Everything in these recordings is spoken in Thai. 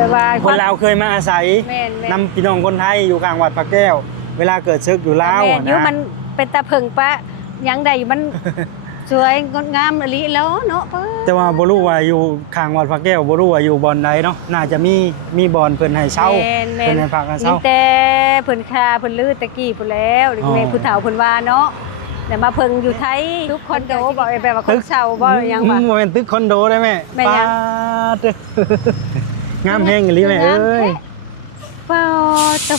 แบบว่าคนลาวเคยมาอาศัยนำพี่น้องคนไทยอยู่ข้างวัดพระแก้วเวลาเกิดศึกอยู่ลาวนะอยู่มันเป็นตะเพิงปะยังใดมันสวยงดงามอลิแล้วเนาะแต่ว่าบ่รู้ว่าอยู่ข้างวัดพระแก้วบ่รู้ว่าอยู่บ่อนใดเนาะน่าจะมีบ่อนเพิ่นให้เช่าเพิ่นให้พักเช่าแต่เพิ่นคาเพิ่นลือตะกี้พุ่นแล้วแม่ผู้เฒ่าเพิ่นว่าเนาะแต่มาเพิ่งอยู่ไทยทุกคอนโดบ่แบบว่าคนเช่าบ่ยังว่าบ่แม่นตึกคอนโดได้แม่ป้าดงามแฮงอีหลีแม่เอ้ย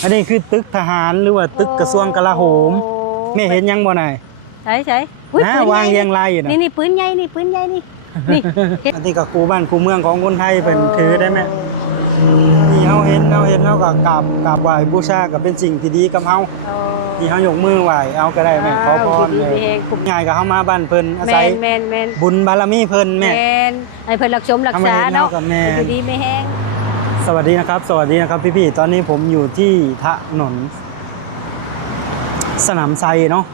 อันนี้คือตึกทหารหรือว่าตึกกระทรวงกลาโหมแม่เห็นยังบ่นายใช่วางเรียงรายอยู่นะนี่ปืนใหญ่นี่ปืนใหญ่นี่อันนี้ก็คูบ้านคูเมืองของคนไทยเป็นถือได้ไหมนี่เขาเห็นเขาก็กราบไหว้บูชาก็เป็นสิ่งที่ดีกับเขาที่เขายกมือไหว้เอาก็ได้แม่ขอพรเลยง่ายกับเขามาบ้านเพิ่นอาศัยบุญบารมีเพิ่นแม่ให้เพิ่นรักชมรักษาเนาะดีไม่แห้งสวัสดีนะครับพี่ๆตอนนี้ผมอยู่ที่ถนนสนามไซเนาะ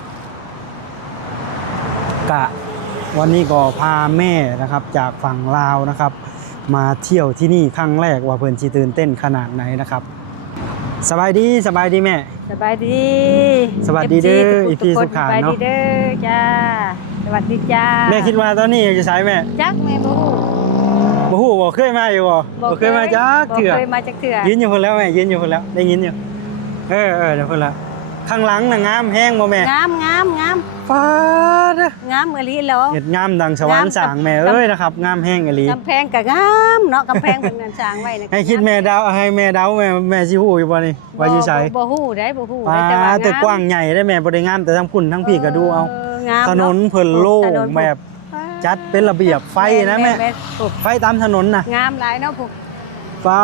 กะวันนี้ก็พาแม่นะครับจากฝั่งลาวนะครับมาเที่ยวที่นี่ครั้งแรกว่าเพิ่นสิตื่นเต้นขนาดไหนนะครับสบายดีแม่สบายดีเด้ออีพีสุขานเนาะสบายดีเด้อจ้าสวัสดีจ้าแม่คิดว่าตอนนี้จะใช้แม่จักแม่บ่ฮู้บ่เคยมาอยู่บ่เคยมาจักเถื่อยืนอยู่พุ่นแล้วแม่ยืนอยู่พุ่นแล้วได้ยินอยู่เดี๋ยวพุ่นละข้างหลังน่ะงามแฮงบ่แม่งามฟ้าเด้องามอลิแล้วเฮ็ดงามดังสวรรค์สร้างแม่เอ้ยนะครับงามแฮงอลิกำแพงก็งามเนาะกำแพงเพิ่นสร้างไว้นะให้คิดแม่ดาวให้แม่ดาวแม่สิฮู้อยู่บ่นี่ว่าสิใช้บ่ฮู้ได้แต่กว้างใหญ่ได้แม่บ่ได้งามแต่ทั้งพุ่นทั้งพี่ก็ดูเอาถนนเพิ่นโล่งแบบจัดเป็นระเบียบไฟนะแม่ไฟตามถนนน่ะงามหลายเนาะพวกฟ้า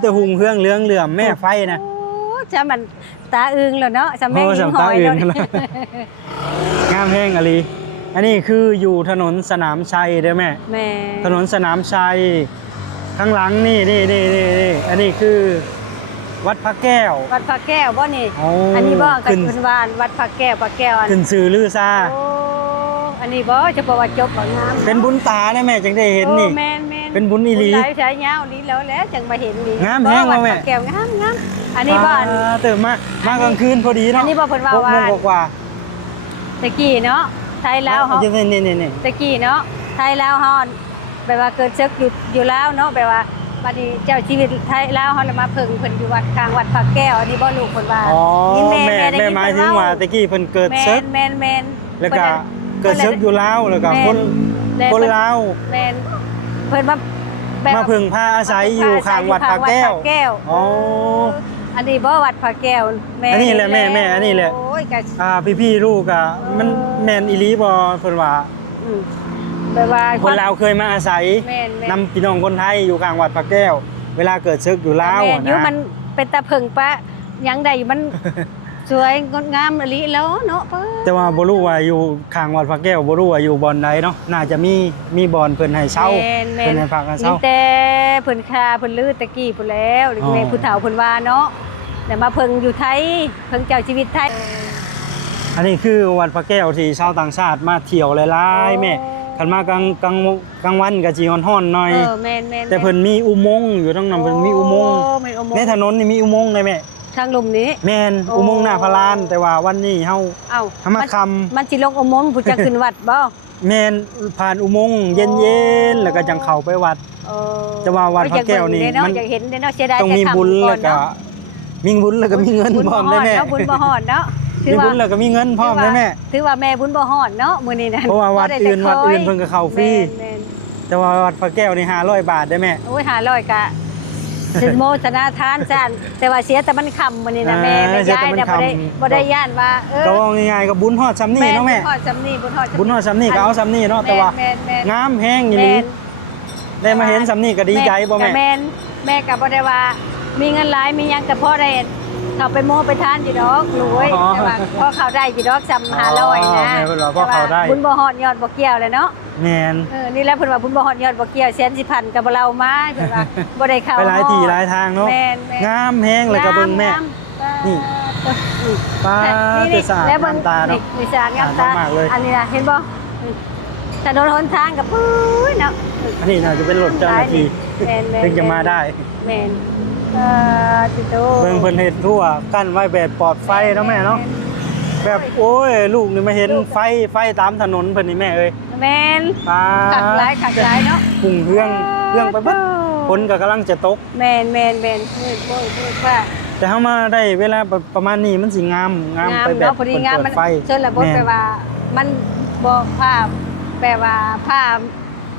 แต่หุ่งเครื่องเหลืองแม่ไฟนะโอ้จะมันตาอึ้งแล้วเนาะจะแม่ยิ้มหอยแล้วงามแห้งอลีอันนี้คืออยู่ถนนสนามชัยเด้อแม่ถนนสนามชัยข้างหลังนี่อันนี้คือวัดพระแก้วบ่นี่อันนี้บ่กับคุณวานวัดพระแก้วขึ้นชื่อลือซาอันนี้บ่จะบอกว่าจบบ่งามเป็นบุญตาได้แม่จังได้เห็นนี่เป็นบุญอีหลีหลายสายยาวลีแล้วจังมาเห็นนี่งามแห้งแม่แก้วงามอันนี้บ่เติมมากลางคืนพอดีเนาะอันนี้บ่เพิ่นว่าว่าตะกี้เนาะไทยลาวเฮานี่ตะกี้เนาะไทยลาวเฮาแบบว่าเกิดศึกอยู่ลาวเนาะแบบว่าบัดนี้เจ้าชีวิตไทยลาวเฮาแล้วมาเพิ่งเพิ่นอยู่วัดกลางวัดพระแก้วอันนี้บ่ลูกเพิ่นว่านี่แม่หมายถึงว่าตะกี้เพิ่นเกิดศึกแม่นแล้วก็เกิดศึกอยู่ลาวแล้วก็คนลาวแม่นเพิ่นมาพึ่งพาอาศัยอยู่ข้างวัดพระแก้วอ๋ออันนี้บ่วัดพระแก้วอันนี้แหละแม่อันนี้แหละพี่ลูกอ่ะมันแม่นอีหลีบ่เพิ่นว่าแบบว่าคนลาวเคยมาอาศัยนำพี่น้องคนไทยอยู่ข้างวัดพระแก้วเวลาเกิดศึกอยู่ลาวนะอยู่มันเป็นตะเพิงปะยังใดมันสวยงดงามอลิแล้วเนาะแต่ว่าบ่รู้ว่าอยู่ข้างวัดพระแก้วบ่รู้ว่าอยู่บ่อนใดเนาะน่าจะมีบ่อนเพิ่นให้เช่าเพิ่นให้พักเช่าแต่เพิ่นคาเพิ่นลือตะกี้พุ่นแล้วแม่ผู้เฒ่าเพิ่นว่าเนาะแต่มาเพิ่งอยู่ไทยเพิ่งเจ้าชีวิตไทยอันนี้คือวัดพระแก้วที่ชาวต่างชาติมาเที่ยวหลายๆแม่คันมากลางวันก็สิฮ้อนๆหน่อยแต่เพิ่นมีอุโมงค์อยู่ตรงนั้นเพิ่นมีอุโมงค์ในถนนนี่มีอุโมงค์เลยแม่ทางลมนี้แม่นอุโมงค์หน้าพระลานแต่ว่าวันนี้เฮามาคำมันสิลงอุโมงค์ผู้จะขึ้นวัดบ่แม่นผ่านอุโมงค์เย็นๆแล้วก็จังเข้าไปวัดแต่ว่าวัดพระแก้วนี่มันอยากเห็นเนาะเสียดายต้องมีบุญแล้วก็มีบุญแล้วก็มีเงินพร้อมได้แม่บุญบ่ฮอดเนาะมีบุญแล้วก็มีเงินพร้อมได้แม่ถือว่าแม่บุญบ่ฮอดเนาะมื้อนี้นะเพราะว่าวัดอื่นเพิ่นก็เข้าฟรีแต่ว่าวัดพระแก้วนี่500 บาทได้แม่โอ้ย500กะถึงโมทนาทานซ่านแต่ว่าเสียแต่มันค่ำมื้อนี้นะแม่ย้ายเนี่ยบ่ได้ย่านว่าก็ว่าง่ายๆก็บุญฮอดซ้ำนี่เนาะแม่บุญฮอดซ้ำนี่บุญฮอดซ้ำนี่ก็เอาซ้ำนี่เนาะแต่ว่างามแฮงอีหลีได้มาเห็นซ้ำนี่ก็ดีใจบ่แม่แม่ก็บ่ได้ว่ามีเงินหลายมีหยังก็พอได้เขาไปโม้ไปทานอยู่ดอกรวยแต่ว่าพอเขาได้อยู่ดอกจำ500นะบุญบ่ฮอดยอดบ่เกี่ยวเลยเนาะแม่นนี่แหละเพิ่นว่าบุญบ่ฮอดยอดบ่เกี่ยวแสนสิพันกับเรามาเพิ่นว่าบ่ได้เข้าไปหลายที่หลายทางเนาะงามแฮงเลยก็เบิ่งแม่นี่ป้าแต่สะอาดงามตาเนาะนี่สะอาดงามตาอันนี้นะเห็นบ่ถนนหนทางกับปุ้ยเนาะอันนี้น่าจะเป็นรถเจ้าหน้าที่ แม่น ถึงจะมาได้ แม่นติโต เบิ่งเพิ่นเฮ็ดทั่วกั้นไว้แบบปลอดไฟเนาะแม่เนาะแบบโอ้ยลูกนี่มาเห็นไฟตามถนนเพิ่นนี่แม่เอ้ย แม่น อ่า ขักหลายเนาะ พุ่งเรื่องไปเบิดฝนก็กำลังจะตก แม่นมืดว่า แต่เฮามาได้เวลาประมาณนี้มันสิงามไปแบบ เนาะพอดีงามมัน ไฟ ชนละบดแปลว่ามันบ่ภาพแปลว่าภาพ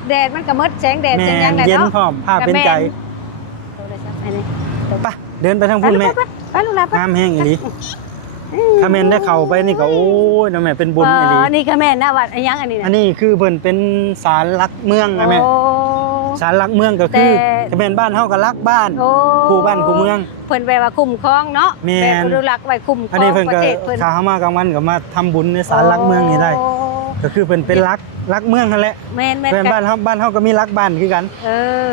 แดดมันก็มืดแสงแดด แม่ แสงหยังแหละ เย็น เนาะ พร้อมภาพเป็นใจ โทรศัพท์อันนี้ ไปเดินไปทางพุ่นแม่ ไปลูกหลานไป งามแห้งอีหลีถ้าแม่นได้เข้าไปนี่ก็โอ้ยนะแม่เป็นบุญอีหลี นี่ก็แม่นนะวัดอันยังอันนี้นะ อันนี้คือเพิ่นเป็นศาลหลักเมืองนะแม่ โอ้ ศาลหลักเมืองก็คือ แต่ ถ้าแม่นบ้านเฮาก็รักบ้าน โอ้ คู่บ้านคู่เมือง เพิ่นแปลว่าคุ้มครองเนาะ แม่น แบบอนุรักษ์ไว้คุ้มคร อัน อ นี้ ง เพิ่น ป ก็ ระเทศเพิ่น ถ้าเฮามากลางวันก็มาทำบุญในศาลหลักเมืองนี่ได้ ก็คือเพิ่นเป็นรักเมืองนั่นแหละ แม่น แม่นบ้านเฮาก็มีรักบ้านคือกัน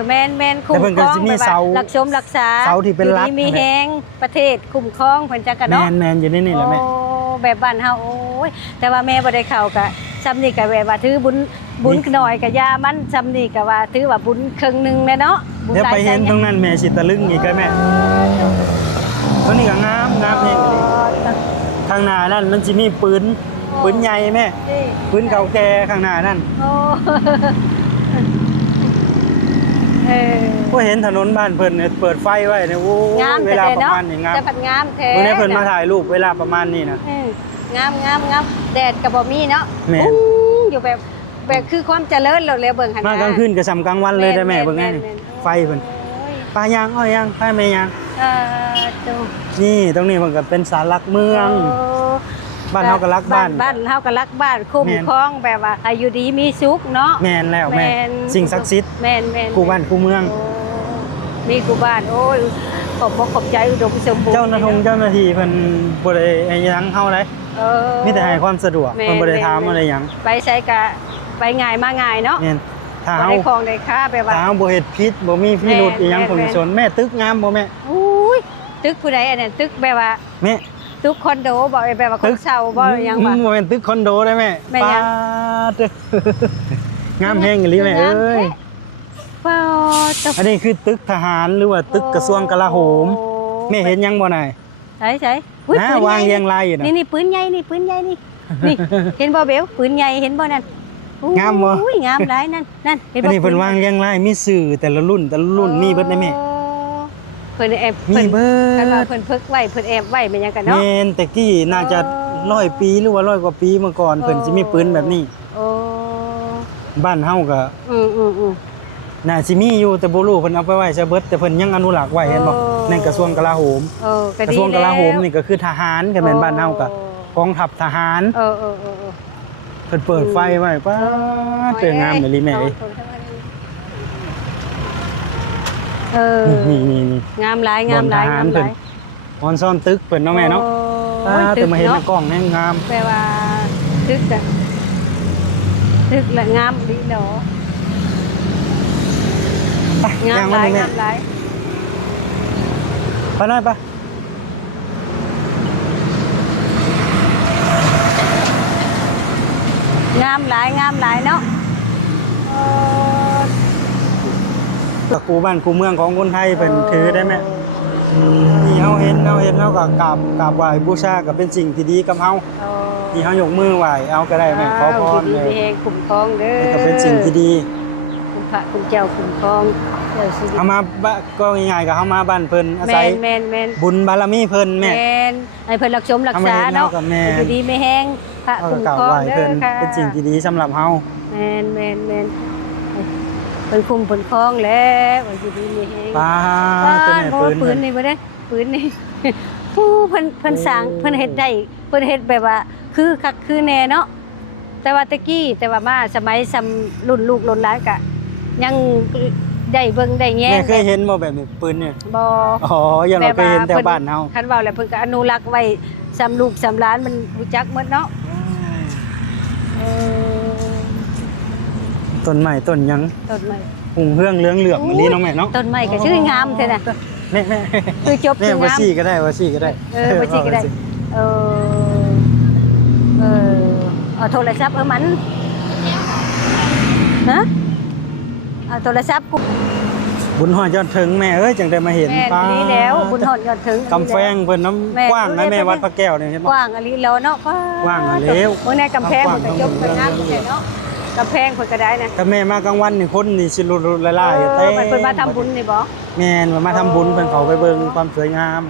แม่นคุ้ม แต่เพิ่น ค ก็ รอง สิมี แบบว่า เสา รักชมรักษา เสาที่เป็นหลัก อยู่ดีมีแฮงประเทศคุ้มครองเพิ่นจังกัน แม่ เนาะ นอยู่ในนี่แหละแม่ โอ้แบบบ้านเฮาโอ้ยแต่ว่าแม่บ่ได้เข้าก็ซ้ำนี่ก็แบบว่าถือบุญหน่อยก็ยามันซ้ำนี่ก็ว่าถือว่าบุญครึ่งหนึงเลยเนาะบุญ เดี๋ยวไปเห็นตรงนั้นแม่สิตะลึงอีกแล้วแม่ตัวนี้ก็งามแฮงอีหลีข้างหน้านั่นมันสิมีปืนใหญ่แม่ปืนเก่าแก่ข้างหน้านั่น โอ้เออ ก็เห็นถนนบ้านเพิ่นเนี่ยเปิดไฟไว้เนี่ยโอ้ งาม เว แต่ ลาประ เนาะ มาณนี้งาม จะผัดงามแท้ เมื่อนี้เพิ่นมาถ่ายรูปเวลาประมาณนี้นะ งามแดดก็บ่มีเนาะ แม่น อยู่แบบคือความเจริญเราเลยเบิ่งหั่น มากลางคืนก็สำกลางวันเลยได้แม่เบิ่งไงไฟเพิ่นปลายางอ้อยยางไฟแม่ยาง ตู นี่ตรงนี้มันก็เป็นศาลหลักเมือง บ้านเฮาก็รักบ้าน บ้านเฮาก็รักบ้านคุ้ม แม่น ครองแบบว่าอายุดีมีสุขเนาะ แม่นแล้วแม่สิ่งศักดิ์สิทธิ์ แม่น คู่บ้านคู่เมือง โอ้มีกูบ้านโอ้ยขอบใจอุดมสมบูรณ์ เจ้าหน้าที่เพิ่นบ่ได้ให้หยังเฮาเลย เออ มีแต่ให้ความสะดวก แม่น เพิ่นบ่ได้ถามอะไรหยัง ไปใช้กะไปง่ายมาง่ายเนาะ แม่นถ้า บ่ เฮา ได้ของได้ค่าแบบว่า ถ้าเฮาบ่เฮ็ดผิดบ่มีพิรุธอีหยัง แม่น ผลสนแม่ตึกงามบ่แม่ อุ้ยตึกผู้ใดอันนั้นตึกแบบว่า แม่ ตึกคอนโดบ่แบบว่าคนเช่าบ่หยังว่า บ่แม่นตึกคอนโดได้แม่ แม่นหยัง ปาด งามแฮงอีหลีแม่เอ้ย ว้าวตบ อันนี้คือตึกทหารหรือว่าตึกกระทรวงกลาโหมแม่เห็นยังบ่นาย ใช่อุ้ย นะ ปืนให วา ญ่ งเรียงรายอยู่นะ นี่ปืนใหญ่นี่นี่ เห็นบ่เบลปืนใหญ่เห็นบ่นั่น งามบ่ อุ้ยงามหลายนั่นเห็น อัน บ่ นี้เพิ่นวางเรียงรายมีสื่อแต่ละรุ่นมีเบิดได้แม่ เพิ่นแอบ มี เพิ่น เบิด กันว่าเพิ่นพึกไว้เพิ่นแอบไว้เป็นหยังกันเนาะ แม่นแต่กี้น่าจะ100 ปีหรือว่า100 กว่าปีเมื่อก่อนเพิ่นสิมีปืนแบบนี้ โอ้ บ้านเฮาก็ อืม น่าสิมีอยู่แต่บ่รู้เพิ่นเอาไปไว้ซะเบิดแต่เพิ่นยังอนุรักษ์ไว้เห็นบ่ในกระทรวงกลาโหม ก็ กระ ดี ทรวงกลาโหมนี่ก็คือทหารก็แม่นบ้านเฮาก็กองทัพทหาร เออ เพิ่นเปิดไฟไว้ป้าดเจองามอีหลีแม่เอ้ย เออ นี่ งามหลาย บนทหารเพิ่นออนซ่อนตึกเพิ่นเนาะแม่เนาะ โอ้ย แต่มาเห็นใน ตึก กล้องแม่งงาม แปลว่าตึกอะตึกละงามดีเนาะ ไป งาม ย่าง ห มา ลาย เลยแม่ งามหลาย ไปหน่อยปะ งามหลายเนาะเออ ตะกูบ้านกูเมืองของคนไทยเป็นถือได้ไหมนี่เฮาเห็นเฮาก็กราบไหว้บูชาก็เป็นสิ่งที่ดีกับเฮาที่เฮายกมือไหว้เอาก็ได้แม่ขอพร ดี เลย ๆเองคุ้มครองเด้อ ก็เป็นสิ่งที่ดี คุณพระคุณเจ้าคุ้มครองเจ้าชีวิต เฮามาก็ง่ายๆก็เฮามาบ้านเพิ่นอาศัย แม่น บุญบารมีเพิ่นแม่ ให้เพิ่นรักชมรักษาเนาะ เอามาเฮ็ดแล้วก็แม่น อยู่ดีไม่แห้งพระ เฮา คุ้ ก็ ม กราบ ครอง ไหว้ เด้ เพิ่ อน ค่ะ เป็นสิ่งที่ดีสำหรับเฮา แม่นเพิ่นคุ้มเพิ่นครองแล้วว่าอยู่ดีไม่แห้ง ป้าเจ้าแม่ โอ้ ปืน ปืนนี่บ่ได้ปืนนี่ ผู้เพิ่นสร้างเพิ่นเฮ็ดได้เพิ่นเฮ็ดแบบว่าคือคักคือแน่เนาะแต่ว่าตะกี้แต่ว่ามาสมัยซำรุ่นลูกรุ่นหลานก็ยังได้เบิ่งได้แย แม่ ง เคยเห็นบ่แบบนี้ปืนเนี่ย บ่ อ๋อยังเราเคยเห็นแต่บ้านเฮา คันเว้าแล้วเพิ่นก็อนุรักษ์ไว้ซำลูกซำหลานมันรู้จักหมดเนาะเออ ต้นไม้ต้นหยัง ต้นไม้ หุงเฮืองเหลืองอันนี้เนาะแม่เนาะ ต้นไม้ก็ชื่องามแท้น่ะ แม่ คือจบ แม่ คือง ว่า าม ซี่ก็ได้ว่าซี่ก็ได้ บ่สิก็ได้เออเอาโทรศัพท์มันฮะเอาโทรศัพท์กู บุญฮอดยอดถึงแม่เอ้ยจังได้มาเห็น แม่นนี้แล้วบุญฮอดยอดถึง กำแพงเพิ่นน้ำกว้างนะแม่วัดพระแก้วนี่เห็นบ่ กว้างอันนี้แล้วเนาะ กว้างอันแล้ว เมื่อในกำแพงมันก็จบไปงามแค่เนาะกำแพงเพิ่นก็ได้นะ ถ้าแม่มากลางวันนี่คนนี่สิลุๆลายๆเต้ เพิ่นมาทำบุญนี่บ่ แม่นว่ามาทำบุญเพิ่นเขาไปเบิ่งความสวยงาม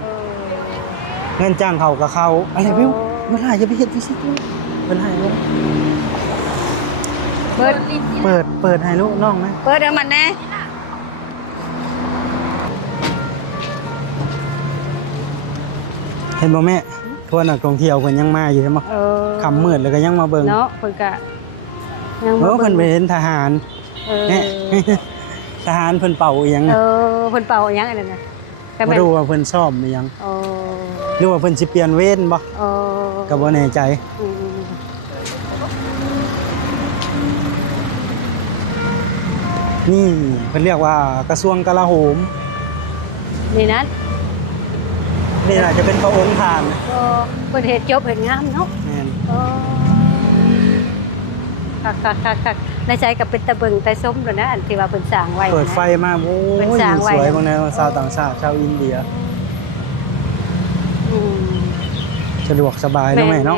เงินจ้างเขากับเขาอะไรวิวมันหายจะไปเฮ็ดที่สิมันหายลูก เปิด เปิดให้ลูกน้องไหม เปิดให้มันแน่ เห็นบ่แม่ทั่วนักท่องเที่ยวเพิ่นยังมาอยู่เห็นบ่ค่ำมืดแล้วก็ยังมาเบิ่ง เนาะเพิ่นก็ยัง เออเพิ่นไปเห็นทหาร เนี่ย ทหารเพิ่นเป่าอีหยัง เพิ่นเป่าอีหยังอันนั้นน่ะ บ่รู้ว่าเพิ่นซ่อมอีหยัง อ๋อ หรือว่าเพิ่นสิเปลี่ยนเวรบ่ อ๋อ ก็บ่แน่ใจนี่เพิ่นเรียกว่ากระทรวงกลาโหม นี่นั้น นี่น่าจะเป็นพระองค์ท่าน ก็เพิ่นเฮ็ดจบเฮ็ดงามเนาะ แม่น คักในใจก็เป็นตะเบิงตะส้มแล้วนะอันที่ว่าเพิ่นสร้างไว้ เปิดไฟมาโอ้ เพิ่ ย นสร้างไว้ สวยบางแนวชาวต่างชาติชาวอินเดีย สะดวกสบายเนาะแม่เนาะ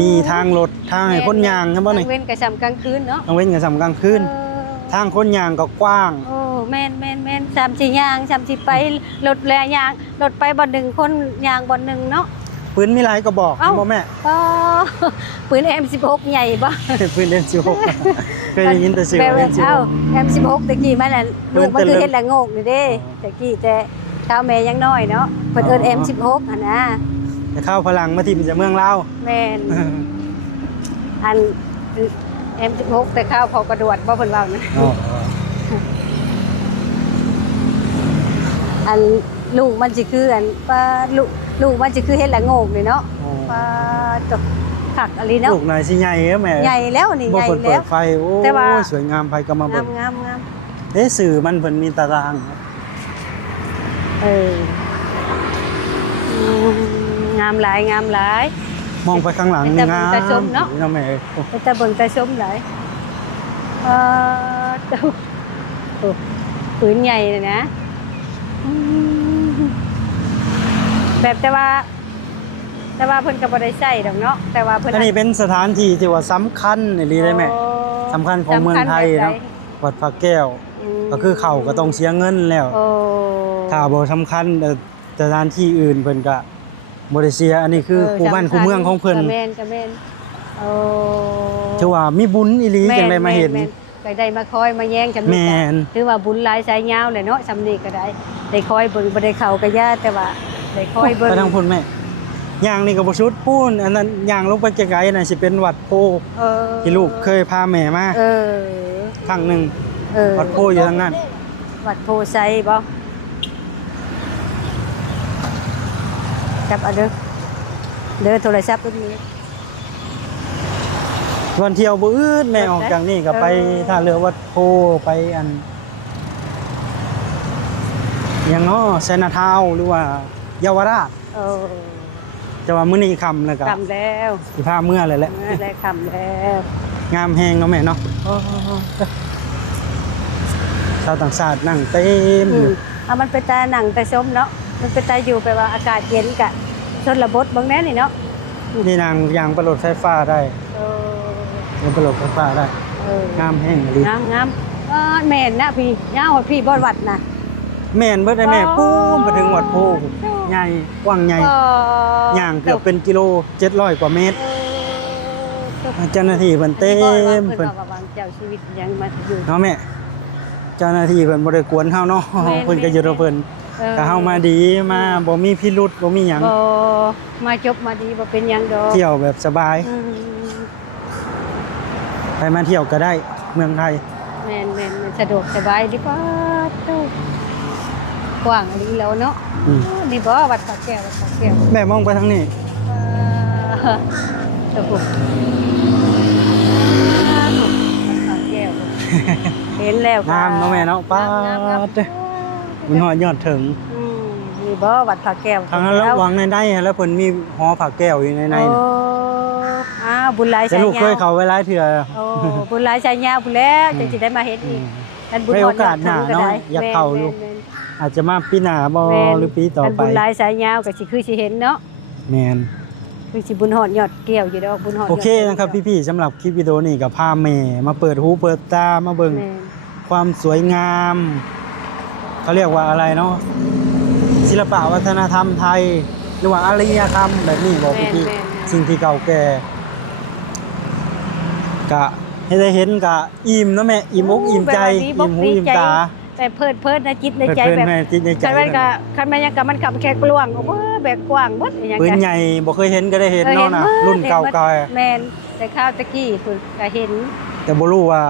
มีทางรถทางให้คนย่างครับบ่นี่ เว้นกระชำกลางคืนเนาะ ต้องเว้นกันสำกลางคืนทางคนย่างก็กว้าง โอ้แม่น3-4ย่าง3-4ไปรถแลย่างรถไปบ่หนึ่งคนย่างบ่หนึ่งเนาะ ปืนมีหลายกระบอกบ่แม่ ก็ปืน M16 ใหญ่บ่ ปืน M16 เคยได้ยินแต่ชื่อ M16 เอ้า M16 ตะกี้มันน่ะลูกมันคือเฮ็ดละโงกนี่เด้ตะกี้แต่เท้าแม่ยังน้อยเนาะเพิ่นเอิ้น M16 หั่นนะ จะเข้าพลังมาทิ่มจากเมืองลาว แม่นอัน M16 แต่ข้าวพอกระโดดบ่เพิ่นเว้านะ อ๋อ อันลูกมันสิคืออันป้าลูกมันสิคือเฮ็ดละโงกนี่เนาะป้าตกคักอะไรเนาะ ลูกนายสิใหญ่เด้อแม่ ใหญ่แล้วนี่ บ่ ใหญ่ เปิด แล้ว ไฟโอ้ แต่ว่า ยสวยงามไผก็มาเบิ่ง งาม เอ๊ะสื่อมันเพิ่นมีตาราง เออองามหลาย มองไปข้างหลังนี่งาม แต่ชมเนาะ เนาะแม่ เป็นตาเบิ่งตาชมหลายเจ้าโอ้ปืนใหญ่เลยนะแบบแต่ว่าเพิ่นก็บ่ได้ใช้ดอกเนาะแต่ว่าเพิ่น อันนี้เป็นสถานที่ที่ว่าสำคัญอีหลีได้แม่สำคัญของเมืองไทยเนาะวัดพระแก้วก็คือเข้าก็ต้องเสียเงินแล้ว โอ้ ถ้าบ่สำคัญสถานที่อื่นเพิ่นก็บ่ได้เสียอันนี้คือคู่บ้านคู่เมืองของเพิ่น ก็แม่นโอ้ ถือว่ามีบุญอีหลีจังได้มาเห็น แก็ได้มาคอยมาแย่งกัน แม่น ถือว่าบุญหลายสายยาวเลยเนาะสำนี้ก็ได้คอยเบิ่งบ่ได้เข้าก็ย่าแต่ว่าได้คอยเบิ่ง ไปทางพุ่นแม่ย่างนี่ก็บ่ชุดปูนอันนั้นย่างลงไปไกลๆน่ะสิเป็นวัดโพที่ลูกเคยพาแม่มาครั้งหนึงวัดโพอยู่ทางนั้น วัดโพไซบ่จับเอาเด้อโทรศัพท์ตรงนี้ วันเที่ยวบ่อืดแม่ออกจากนี่ก็ไปท่าเรือวัดโพไปอันหยังเนาะไชน่าทาวน์หรือว่าเยาวราชแต่ว่ามื้อนี้ค่ำแล้วก็ ค่ำแล้ว สิพาเมื่อเลยแหละ ได้ค่ำแล้ว งามแฮงเนาะแม่เนาะชาวต่างชาตินั่งเต็มอยู่ มันเป็นตาหนังตาชมเนาะมันเป็นตาอยู่ไปว่าอากาศเย็นกะชนบทบางแน่นี่เนาะ นี่นางยางประโลดไฟฟ้าได้ยางประโลดไฟฟ้าได้งามแฮงดี งามแม่นนะพี่ย่าพี่บ่วัดนะ แม่นเบิดได้แม่ปูนไปถึงวัดโพใหญ่กว้างใหญ่ย่างเกือบเป็นกิโล700กว่าเมตรเจ้าหน้าที่เพิ่นเต็ม เพิ่ เพิ่ น น ว่าเจ้าชีวิตยังมาอยู่ เนาะแม่เจ้าหน้าที่เพิ่นบ่ได้กวนเฮาเนาะเพิ่นก็อยู่กับเพิ่นก็เฮามาดีมาบ่มีพิรุธบ่มีหยัง บ่มาจบมาดีบ่เป็นหยังดอก เที่ยวแบบสบายไปมาเที่ยวก็ได้เมืองไทย แม่นมันสะดวกสบายดีกว่ากว้างอันนี้แล้วเนาะนี่บ่วัดพระแก้ว แม่มองไปทางนี้ ตะกุกเห็นแล้ว งามเนาะแม่เนาะป้าดเด้อมันฮอดยอดถึง นี่บ่วัดพระแก้ว ทางนั้นระวังในแล้วเพิ่นมีหอผักแก้วอยู่ในบุญหลาย แต่ ชาย ลูกเคย ยาว เข้าเวลาเถื่อ บุญหลายชายยาวพุ่นแล้วจังสิได้มาเฮ็ดอีก อันบุญ ไว้ ฮ โอ อด กาสหน้าเนาะอยากเข้าอยู่ แม่น อาจจะมาปีหน้าบ่ แม่น หรือปีต่อ อัน ไป บุญหลายสายยาวก็สิคือสิเห็นเนาะ แม่น คือสิบุญฮอดยอดแก้วอยู่ดอกบุญฮอดยด โอเคนะครับพี่ๆสำหรับคลิปวิดีโอนี้ก็พาแม่มาเปิดหูเปิดตามาเบิ่ง แม่น ความสวยงามเขาเรียกว่าอะไรเนาะศิลปะวัฒนธรรมไทยหรือว่าอารยธรรมแบบนี้บอกพี่ๆสิ่งที่เก่าแก่กะให้ได้เห็นกะอิ่มเนาะแม่อิ่มอกอิ่มใจอิ่มหูอิ่มตา แต่เพิดนะจิตในใจ เพิ่น แบบ แม่จิตในใจ คันมันก็คันมันยังกับมันกับแค่กลวงโอ้โหแบบกว้างเบิดอย่าง ปืน เงี้ย ใหญ่บ่เคยเห็นก็ได้เห็นเนาะนะรุ่นเก่าๆ แม่นแต่ข้าวตะกี้เพิ่นก็เห็น แต่บ่รู้ว่า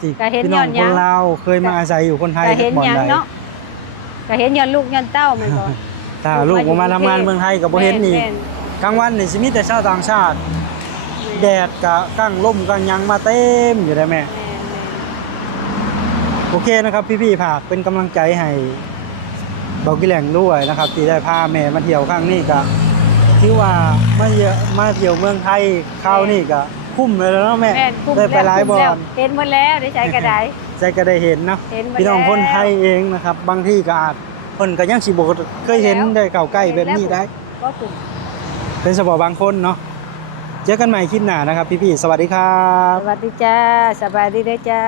ที่ ก็เห็น พี่น้อง ย้ ค อน นลาวเคยมาอาศัยอยู่คนไทย ก็เห็น บ่อน หยัง ใด เนาะก็เห็นย้อนลูกย้อนเต้าแม่นบ่ ถ้าลูกบ่มาทำงานเมืองไทยก็บ่เห็นอีก แม่ กลางวันนี่สิมีแต่ชาวต่างชาติ แดดก็กั้งลมกั้งหยังมาเต็มอยู่ได้แม่ โอเคนะครับพี่ๆฝากเป็นกำลังใจให้เบากิแหล่งด้วยนะครับที่ได้พาแม่มาเที่ยวครั้งนี้ก็ถือว่ามาเที่ยวเมืองไทยคราวนี้ก็คุ้มเลยแล้วเนาะแม่ แม่นคุ้ม ได้ไปหลายบ่อ แล้ว น เห็นหมดแล้วได้ใช้ก็ได้ ใจก็ได้เห็นเนาะ เห็นหมด พี่น้อง แล้ว คนไทยเองนะครับ บางที่ก็อาจเพิ่นก็ยังสิบ่เคยเห็นได้เก่าใกล้แบบนี้ได้ ก็คุ้ม เป็นเฉพาะบางคนเนาะเจอกันใหม่คลิปหน้านะครับพี่ๆสวัสดีครับ สวัสดีจ้าสบายดีเด้อจ้า